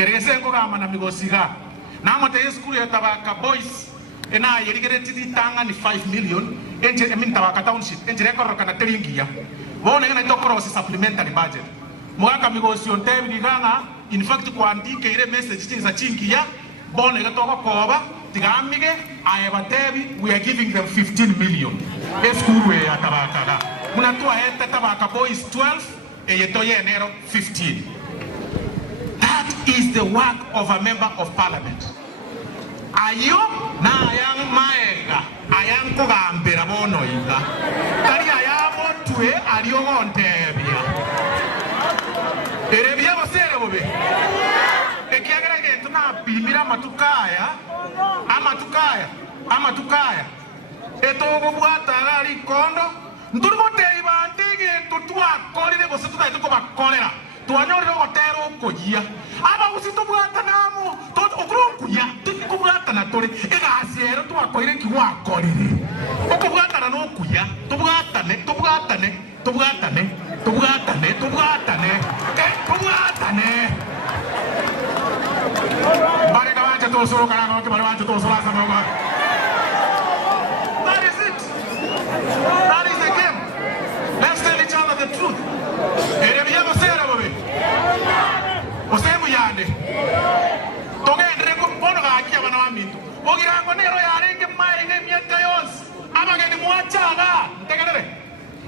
kerese ngo kama na migosiga na mate school ya tabaka boys ena yerigereti ditanga ni 5 million enje emin tabaka township enje rekoro kana telingia wone ngana to cross supplementary budget mwaka migosi on tebi diganga in fact kuandike ile message tinza chingia bone gatoka koba tigamige ayeba tebi we are giving them 15 million school ya tabaka munatoa hete tabaka boys 12 eyetoye enero 15. That is the work of a member of parliament. Ayo na ayang maega ayang kugambira bono iga kali ayabo tue aliyo gontebia erebia bosere bobe ekiagera gento na bimira amatukaya etogo bwata ali kondo nturgote ibandege tutwa kolire bose tutaito kubakolera tuanyore hotero kujia aba usitubwata namo to okrokuya tukubwata na tore egasiero twakoire kiwakorire okubwata no kuya tubwatane bare kawaje to soro kana no ke bare waje to soro asa no. That is it. That is the game. Let's tell each other the truth. Erebia bosera bobe osemu yande togendere ko bono gaki abana bamintu ogirango nero yarenge maenge miaka yose abageni mwachaga ntegerere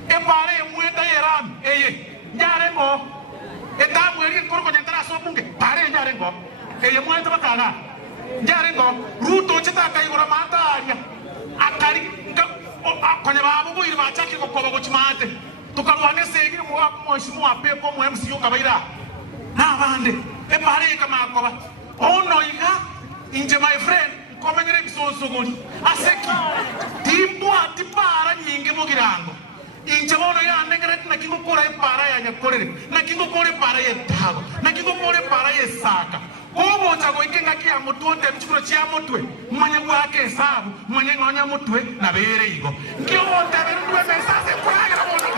epale mwenda yeram eye nyarengo etabu eri korko nyentara so bunge pare nyarengo eye mwenda bakaga nyarengo ruto chitaka igora mataria akari akonya babu ko irba chaki ko kobo chimate tukalwane segire mu mwishimu apepo mu MCU kabaira na bande epare kama akoba ono iga inje my friend komengere bisonso goli aseki timbo atipara nyinge mu girango inje bono ya negere na kingo kora ipara ya nyakorere na kingo kore para ye tago na kingo kore para ye saka kobo chago ikenga kia mutonde mchukuro chia mutwe mwanya gwake hesabu mwanya ngonya mutwe na bere igo ngio monte beru duwe mesase kuragera bono